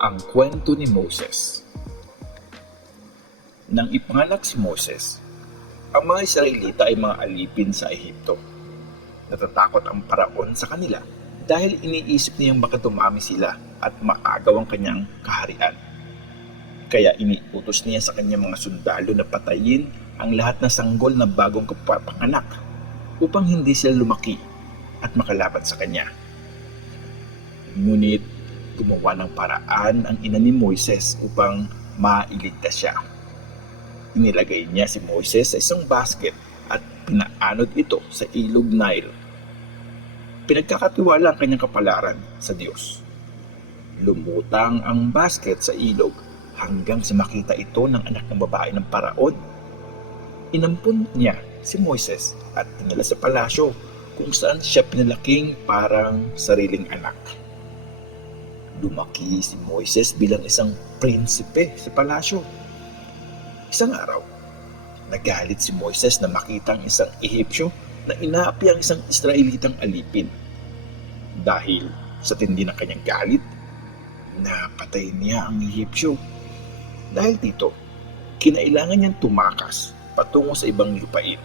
Ang kwento ni Moses. Nang ipanganak si Moses, ang mga Israelita ay mga alipin sa Ehipto. Natatakot ang paraon sa kanila dahil iniisip niyang baka dumami sila at maagaw ang kanyang kaharian. Kaya iniutos niya sa kanyang mga sundalo na patayin ang lahat na sanggol na bagong kapapanganak upang hindi sila lumaki at makalaban sa kanya. Ngunit gumawa ng paraan ang ina ni Moises upang mailigtas siya. Inilagay niya si Moises sa isang basket at pinaanod ito sa ilog Nile. Pinagkakatiwala ang kanyang kapalaran sa Diyos. Lumutang ang basket sa ilog hanggang sa makita ito ng anak ng babae ng paraon. Inampun niya si Moises at dinala sa palasyo kung saan siya pinalaking parang sariling anak. Lumaki si Moises bilang isang prinsipe sa palasyo. Isang araw, nagalit si Moises na makita ang isang Ehipsyo na inaapi ang isang Israelitang alipin. Dahil sa tindi ng kanyang galit, napatay niya ang Ehipsyo. Dahil dito, kinailangan niyang tumakas patungo sa ibang lupain.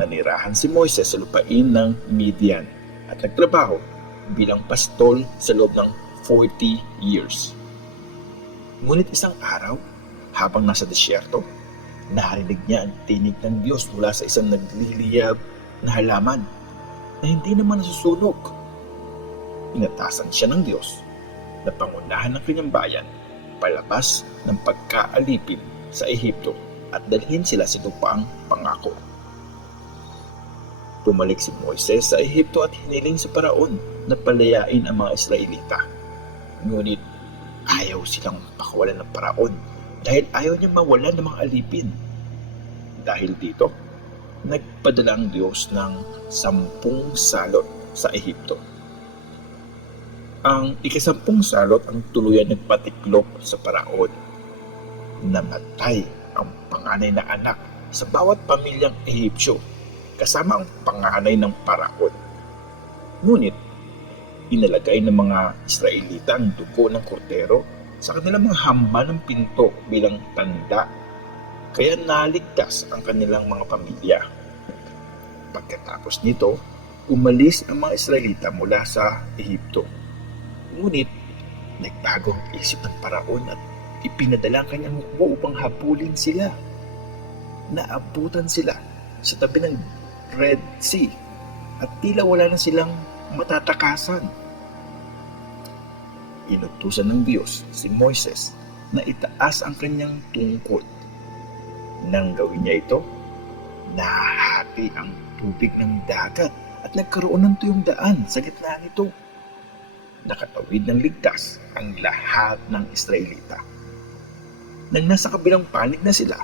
Nanirahan si Moises sa lupain ng Midian at nagtrabaho bilang pastol sa loob ng 40 years. Ngunit isang araw, habang nasa disyerto, narinig niya ang tinig ng Diyos mula sa isang nagliliyab na halaman na hindi naman nasusunog. Inatasan siya ng Diyos na pangunahan ng kanyang bayan palabas ng pagkaalipin sa Ehipto at dalhin sila sa lupaang pangako. Bumalik si Moises sa Ehipto at hiniling sa paraon na palayain ang mga Israelita. Ngunit ayaw silang pakawalan ng paraon dahil ayaw niya mawalan ng mga alipin. Dahil dito, nagpadala ang Diyos ng 10 salot sa Ehipto. Ang ika-10 salot ang tuluyan nagpatiklop sa paraon. Namatay ang panganay na anak sa bawat pamilyang Ehipsyo kasama ang panganay ng paraon. Ngunit, inalagay ng mga Israelita ang dugo ng kordero sa kanilang mga hamba ng pinto bilang tanda, kaya naligtas ang kanilang mga pamilya. Pagkatapos nito, umalis ang mga Israelita mula sa Ehipto. Ngunit, nagbago ang isip ng paraon at ipinadala ang kanyang hukbo upang habulin sila. Naabutan sila sa tabi ng Red Sea at tila wala na silang matatakasan. Inutusan ng Diyos si Moises na itaas ang kanyang tungkod. Nang gawin niya ito, nahati ang tubig ng dagat at nagkaroon ng tuyong daan sa gitna nito. Nakatawid ng ligtas ang lahat ng Israelita. Nang nasa kabilang panig na sila,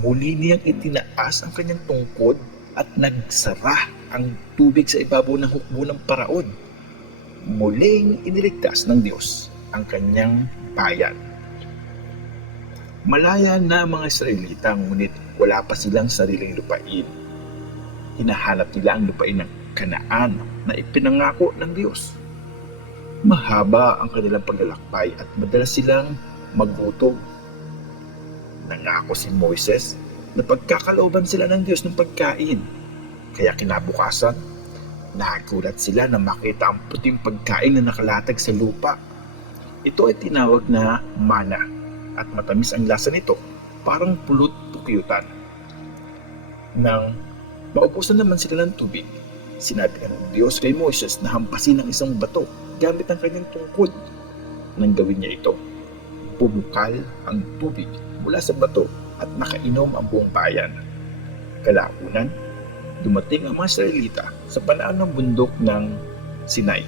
muli niyang itinaas ang kanyang tungkod at nagsara ang tubig sa ibabaw ng hukbo ng paraon. Muling iniligtas ng Diyos ang kanyang bayan. Malaya na ang mga Israelita, ngunit wala pa silang sariling lupain. Hinahanap nila ang lupain ng Kanaan na ipinangako ng Diyos. Mahaba ang kanilang paglalakbay at madalas silang magutom. Nangako si Moises na pagkakalooban sila ng Diyos ng pagkain. Kaya kinabukasan, nagulat sila na makita ang puting pagkain na nakalatag sa lupa. Ito ay tinawag na mana at matamis ang lasa nito, parang pulot pukyutan. Nang maubusan naman sila ng tubig, sinabi ng Diyos kay Moises na hampasin ang isang bato gamit ang kanyang tungkod. Nang gawin niya ito, bumukal ang tubig mula sa bato at nakainom ang buong bayan. Kalaunan, dumating ang mga Israelita sa palaan ng bundok ng Sinai.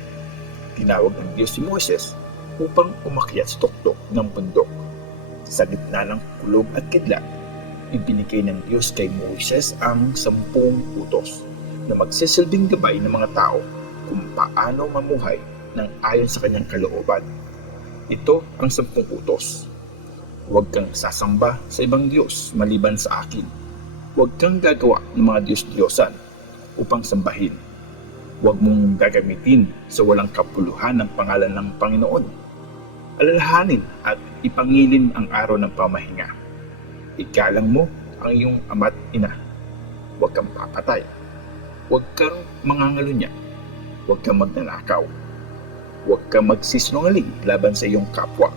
Tinawag ng Diyos si Moises upang umakyat sa tuktok ng bundok. Sa gitna ng kulog at kidlat, ibinigay ng Diyos kay Moises ang 10 utos na magsisilbing gabay ng mga tao kung paano mamuhay ng ayon sa kanyang kalooban. Ito ang 10 utos. Huwag kang sasamba sa ibang Diyos maliban sa akin. Huwag kang gagawa ng mga Diyos-Diyosan upang sambahin. Huwag mong gagamitin sa walang kapuluhan ng pangalan ng Panginoon. Alalahanin at ipangilin ang araw ng pamahinga. Igalang mo ang iyong ama't ina. Huwag kang papatay. Huwag kang mangangalunya. Huwag kang magnanakaw. Huwag kang magsisinungaling laban sa iyong kapwa.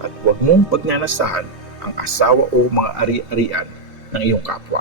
At huwag mong pagnanasahan ang asawa o mga ari-arian ng iyong kapwa.